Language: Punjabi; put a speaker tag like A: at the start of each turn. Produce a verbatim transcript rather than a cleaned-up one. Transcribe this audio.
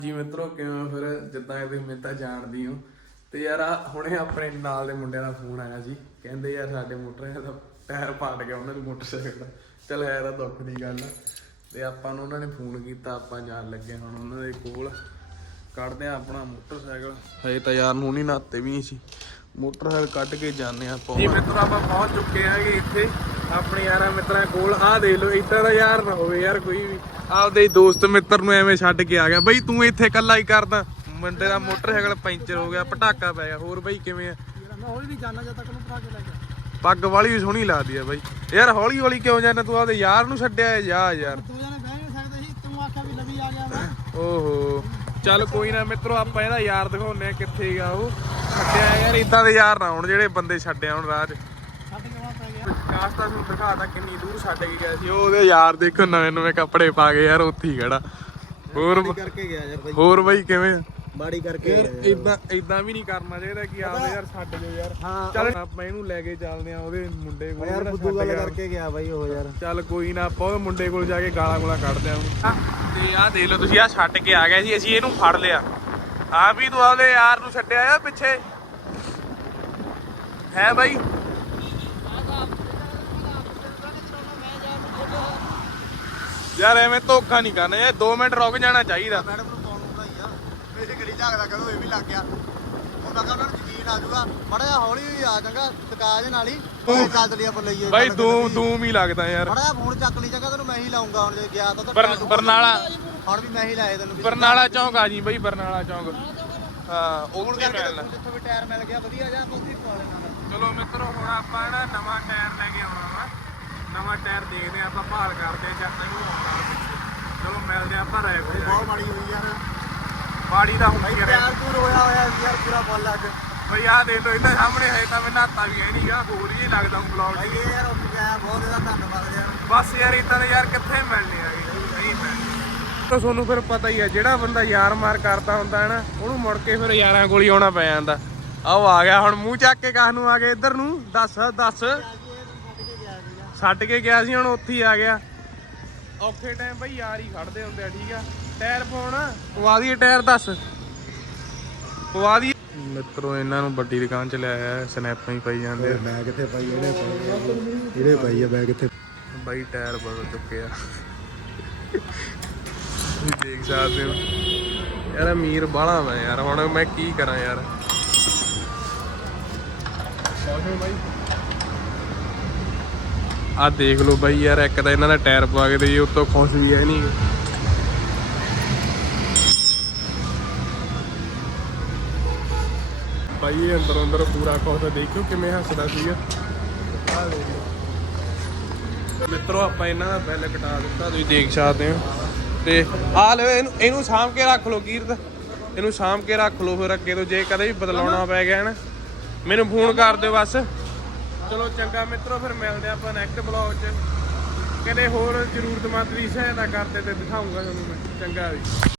A: ਜੀ ਮਿੱਤਰੋ ਕਿਵੇਂ ਫਿਰ ਜਿੱਦਾਂ ਇਹ ਤੁਸੀਂ ਮੈਨੂੰ ਤਾਂ ਜਾਣਦੀ ਹੋ ਤੇ ਯਾਰ ਆ ਹੁਣੇ ਆਪਣੇ ਨਾਲ ਦੇ ਮੁੰਡਿਆਂ ਦਾ ਫੋਨ ਆਇਆ ਸੀ। ਕਹਿੰਦੇ ਯਾਰ ਸਾਡੇ ਮੋਟਰਸਾਈਕਲ ਦਾ ਟਾਇਰ ਪਾਟ ਗਿਆ ਉਹਨਾਂ ਦੇ ਮੋਟਰਸਾਈਕਲ ਦਾ। ਚਲ ਯਾਰ ਆ ਦੁੱਖ ਦੀ ਗੱਲ ਆ ਤੇ ਆਪਾਂ ਨੂੰ ਉਹਨਾਂ ਨੇ ਫੋਨ ਕੀਤਾ, ਆਪਾਂ ਜਾਣ ਲੱਗੇ ਹੁਣ ਉਹਨਾਂ ਦੇ ਕੋਲ। ਕੱਢਦੇ ਆ ਆਪਣਾ ਮੋਟਰਸਾਈਕਲ, ਹਜੇ ਤਾਂ ਯਾਰ ਨੂੰ ਨਹੀਂ ਨਾਤੇ ਵੀ ਨਹੀਂ ਸੀ। ਮੋਟਰਸਾਈਕਲ ਕੱਢ ਕੇ ਜਾਂਦੇ ਆ ਆਪਾਂ। ਜੀ ਮਿੱਤਰੋ ਆਪਾਂ ਪਹੁੰਚ ਚੁੱਕੇ ਆਂਗੇ ਇੱਥੇ ਆਪਣੇ ਯਾਰਾਂ ਮਿੱਤਰਾਂ ਕੋਲ। ਆਹ ਦੇਖ ਲਓ ਇੱਦਾਂ ਦਾ ਯਾਰ ਨਾ ਹੋਵੇ ਯਾਰ ਕੋਈ ਵੀ ਆਪਦੇ ਦੋਸਤ ਮਿੱਤਰ ਨੂੰ ਐਵੇਂ ਛੱਡ ਕੇ ਆ ਗਿਆ। ਬਈ ਤੂੰ ਇੱਥੇ ਇਕੱਲਾ ਹੀ ਕਰਦਾ, ਮੁੰਡੇ ਦਾ ਮੋਟਰਸਾਈਕਲ ਪੈਂਚਰ ਹੋ ਗਿਆ, ਪਟਾਕਾ ਪੈ ਗਿਆ। ਹੋਰ ਬਈ ਕਿਵੇਂ ਆ?
B: ਮੈਂ ਹੌਲੀ ਨਹੀਂ ਜਾਣਾ ਜਦ ਤੱਕ ਉਹਨੂੰ ਭਰਾ ਕੇ ਲੈ ਗਿਆ।
A: ਪੱਗ ਵਾਲੀ ਵੀ ਸੋਹਣੀ ਲੱਗਦੀ ਆ ਬਈ। ਯਾਰ ਹੌਲੀ ਹੌਲੀ ਕਿਉਂ ਜਾਂਦਾ ਤੂੰ? ਆਪਦੇ ਯਾਰ ਨੂੰ ਛੱਡਿਆ ਜਾ ਯਾਰ।
B: ਦੋ ਜਣੇ ਬਹਿ ਨਹੀਂ ਸਕਦੇ ਸੀ, ਤੂੰ ਆਖਿਆ ਵੀ ਲਵੀ ਆ ਗਿਆ ਵਾ।
A: ਓਹੋ ਚੱਲ ਕੋਈ ਨਾ ਮਿੱਤਰੋ, ਆਪਾਂ ਇਹਦਾ ਯਾਰ ਦਿਖਾਉਂਦੇ ਆ ਕਿੱਥੇ ਗਿਆ ਉਹ। ਛੱਡਿਆ ਯਾਰ ਇਦਾਂ ਦੇ ਯਾਰ ਨਾ ਹੁਣ ਜਿਹੜੇ ਬੰਦੇ ਛੱਡਿਆ ਹੁਣ ਰਾਹ 'ਚ।
B: ਛੱਡ ਕੇ ਆਉਣਾ ਪੈ ਗਿਆ।
A: ਕਾਸ਼ ਤਾਂ ਤੁਹਾਨੂੰ ਦਿਖਾਤਾ ਕਿੰਨੀ ਦੂਰ ਛੱਡ ਕੇ ਗਿਆ ਸੀ। ਉਹਦੇ ਯਾਰ ਦੇਖੋ ਨਵੇਂ ਨਵੇਂ ਕੱਪੜੇ ਪਾ ਕੇ ਯਾਰ ਉੱਥੇ ਹੀ ਖੜਾ। ਹੋਰ
B: ਕਰਕੇ ਗਿਆ ਯਾਰ ਬਾਈ।
A: ਹੋਰ ਬਈ ਕਿਵੇਂ?
B: ਬਾੜੀ ਕਰਕੇ
A: ਇਦਾਂ ਇਦਾਂ ਵੀ ਨਹੀਂ ਕਰਨਾ ਚਾਹੀਦਾ ਕਿ ਆਪਦੇ ਯਾਰ ਛੱਡ ਦਿਓ ਯਾਰ। ਚੱਲ ਆਪਾਂ ਇਹਨੂੰ ਲੈ ਕੇ ਚੱਲਦੇ ਆ ਉਹਦੇ ਮੁੰਡੇ ਕੋਲ।
B: ਯਾਰ ਫੁੱਦੂ ਗੱਲ ਕਰਕੇ ਗਿਆ ਬਾਈ ਉਹ ਯਾਰ।
A: ਚੱਲ ਕੋਈ ਨਾ ਆਪਾਂ ਉਹ ਮੁੰਡੇ ਕੋਲ ਜਾ ਕੇ ਗਾਲਾਂ ਗੋਲਾਂ ਕੱਢਦੇ ਆ। ਤੇ ਆਹ ਦੇਖ ਲਓ ਤੁਸੀਂ, ਆਹ ਛੱਡ ਕੇ ਆ ਗਿਆ ਸੀ, ਅਸੀਂ ਇਹਨੂੰ ਫੜ ਲਿਆ। ਆ ਵੀ ਤੂੰ ਆਪਦੇ ਯਾਰ ਨੂੰ ਛੱਡਿਆ ਆ ਪਿੱਛੇ ਹੈ ਬਾਈ। ਯਾਰ ਐਵੇਂ ਧੋਖਾ ਨਹੀਂ ਕਰਨਾ ਯਾਰ, ਦੋ ਮਿੰਟ ਰੁਕ ਜਾਣਾ ਚਾਹੀਦਾ।
B: ਮੈਡਮ ਨੂੰ ਫੋਨ ਹੁੰਦਾ ਹੀ ਆ, ਮੇਰੀ ਗੱਡੀ ਝਾਕਦਾ ਕਰੋ ਇਹ ਵੀ ਲੱਗ ਗਿਆ। ਹੁਣ ਮੈਂ ਕਿਹਾ ਉਹਨਾਂ ਨੂੰ ਯਕੀਨ ਆ ਜਾਊਗਾ, ਮਾੜਾ ਜਿਹਾ ਹੌਲੀ ਹੌਲੀ ਆ ਜਾਗਾ ਤਕਾਜ ਨਾਲ ਹੀ ਚੱਲ ਲਈ ਆਪਾਂ ਲਈਏ।
A: ਬਾਈ ਦੂਮ ਦੂਮ ਹੀ ਲੱਗਦਾ ਯਾਰ।
B: ਮਾੜਾ ਜਿਹਾ ਫੋਨ ਚੱਕ ਲਈ ਜਗਾ ਤੈਨੂੰ ਮੈਂ ਹੀ ਲਾਉਂਗਾ। ਹੁਣ ਜੇ ਗਿਆ ਤਾਂ
A: ਬਰਨਾਲਾ
B: ਹੁਣ ਵੀ ਮੈਂ ਹੀ ਲਾਏ ਤੈਨੂੰ।
A: ਬਰਨਾਲਾ ਚੌਂਕ ਆ ਜੀ ਬਾਈ, ਬਰਨਾਲਾ ਚੌਂਕ। ਹਾਂ ਉਹ ਮਿਲਣਾ
B: ਜਿੱਥੋਂ ਵੀ ਟਾਇਰ ਮਿਲ ਗਿਆ ਵਧੀਆ ਜਾ ਆਪਾਂ ਉੱਥੇ ਪਵਾ ਲੈਣਾ।
A: ਚਲੋ ਮਿੱਤਰੋ ਹੁਣ ਆਪਾਂ ਨਾ ਨਵਾਂ ਟਾਇਰ ਲੈ ਕੇ ਆਉਣਾ ਵਾ। ਨਵਾਂ ਟਾਇਰ ਦੇਖਦੇ ਆ ਆਪਾਂ, ਭਾਲ ਕਰਦੇ ਆ ਜਦ ਤੱਕ ਆਉਣਾ ਪਿੱਛੇ। ਚਲੋ ਮਿਲਦੇ ਆ ਆਪਾਂ ਰਾਏ ਕੋਲ।
B: ਬਹੁਤ ਮਾੜੀ ਹੋਈ ਯਾਰ,
A: ਬਾੜੀ ਦਾ ਹੁੰਦੀ ਯਾਰ।
B: ਟਾਇਰ ਪੂਰ ਹੋਇਆ ਹੋਇਆ ਯਾਰ ਪੂਰਾ ਬੋਲ ਲੱਗ।
A: ਬਈ ਆਹ ਦੇਖ ਲਓ ਇਹਨਾਂ ਸਾਹਮਣੇ ਹੈ ਤਾਂ ਮੈਂ ਨਹਾਤਾ ਵੀ ਹੈ ਨਹੀਂਗਾ, ਹੋਰ ਹੀ ਲੱਗਦਾ ਹੁਣ ਬਲੌਗ।
B: ਭਾਈ ਇਹ ਯਾਰ ਉੱਥੇ ਗਿਆ ਬਹੁਤ ਇਹਦਾ ਧੰਨਵਾਦ ਯਾਰ।
A: ਬਸ ਯਾਰ ਇਦਾਂ ਦੇ ਯਾਰ ਕਿੱਥੇ ਮਿਲਣੇ ਆਗੇ, ਨਹੀਂ ਮਿਲਣੇ। ਤਾਂ ਤੁਹਾਨੂੰ ਫਿਰ ਪਤਾ ਹੀ ਆ, ਜਿਹੜਾ ਬੰਦਾ ਯਾਰ ਮਾਰ ਕਰਦਾ ਹੁੰਦਾ ਹੈ ਨਾ, ਉਹਨੂੰ ਮੁੜ ਕੇ ਫਿਰ ਯਾਰਾਂ ਕੋਲ ਹੀ ਆਉਣਾ ਪੈ ਜਾਂਦਾ। ਆਹ ਆ ਗਿਆ ਹੁਣ, ਮੂੰਹ ਚੱਕ ਕੇ ਕਾਹ ਨੂੰ ਆ ਗਿਆ ਇੱਧਰ ਨੂੰ? ਦੱਸ ਦੱਸ। ਛੱਡ ਕੇ ਗਿਆ ਸੀ ਹੁਣ ਉੱਥੇ ਹੀ ਆ ਗਿਆ। ਔਖੇ ਟਾਈਮ ਬਈ ਯਾਰ ਹੀ ਖੜਦੇ ਹੁੰਦੇ ਆ। ਠੀਕ ਆ, ਟਾਇਰ ਪਾਉਣਾ ਪਵਾ ਦਈਏ, ਟਾਇਰ ਦੱਸ ਪਵਾ ਦਈਏ। ਮਿੱਤਰੋ ਇਹਨਾਂ ਨੂੰ ਵੱਡੀ ਦੁਕਾਨ ਚ ਲਿਆਇਆ, ਸਨੈਪਾਂ ਹੀ ਪਾਈ ਜਾਂਦੇ ਆ।
B: ਮੈਂ ਕਿੱਥੇ ਪਾਈ ਇਹਨੇ ਪਾਈ ਇਹਨੇ ਪਾਈ ਆ ਮੈਂ ਕਿੱਥੇ।
A: ਬਾਈ ਟਾਇਰ ਬਦਲ ਚੁੱਕੇ ਆ, ਤੁਸੀਂ ਦੇਖ ਸਕਦੇ ਹੋ ਯਾਰ। ਅਮੀਰ ਬਾਹਲਾ ਵਾ ਯਾਰ, ਹੁਣ ਮੈਂ ਕੀ ਕਰਾਂ ਯਾਰ। ਬਾਈ ਆ ਦੇਖ ਲਓ ਬਾਈ ਯਾਰ, ਇੱਕ ਤਾਂ ਇਹਨਾਂ ਦਾ ਟਾਇਰ ਪਵਾ ਕੇ ਦੇ, ਉੱਤੋਂ ਖੁਸ਼ ਵੀ ਹੈ ਨਹੀਂ। ਬਾਈ ਇਹ ਅੰਦਰ ਅੰਦਰ ਪੂਰਾ ਖੁਸ਼, ਦੇਖਿਓ ਕਿਵੇਂ ਹੱਸਦਾ ਸੀਗਾ। ਆ ਦੇਖੋ ਮਿੱਤਰੋ, ਆਪਾਂ ਇਹਨਾਂ ਦਾ ਬਿੱਲ ਕਟਾ ਦਿੱਤਾ, ਤੁਸੀਂ ਦੇਖ ਸਕਦੇ ਹੋ। ਤੇ ਆ ਲਓ ਇਹਨੂੰ, ਇਹਨੂੰ ਸਾਂਭ ਕੇ ਰੱਖ ਲਓ ਕੀਰਤ, ਇਹਨੂੰ ਸਾਂਭ ਕੇ ਰੱਖ ਲਓ। ਫਿਰ ਅੱਗੇ ਤੋਂ ਜੇ ਕਦੇ ਵੀ ਬਦਲਾਉਣਾ ਪੈ ਗਿਆ ਨਾ, ਮੈਨੂੰ ਫੋਨ ਕਰ ਦਿਓ ਬਸ। ਚਲੋ ਚੰਗਾ ਮਿੱਤਰੋ, ਫਿਰ ਮਿਲਦੇ ਆਪਾਂ ਨੈਕਸਟ ਬਲੌਗ 'ਚ। ਕਦੇ ਹੋਰ ਜ਼ਰੂਰਤਮੰਦ ਦੀ ਸਹਾਇਤਾ ਕਰਦੇ ਤੇ ਦਿਖਾਊਂਗਾ ਤੁਹਾਨੂੰ ਮੈਂ। ਚੰਗਾ ਵੀ।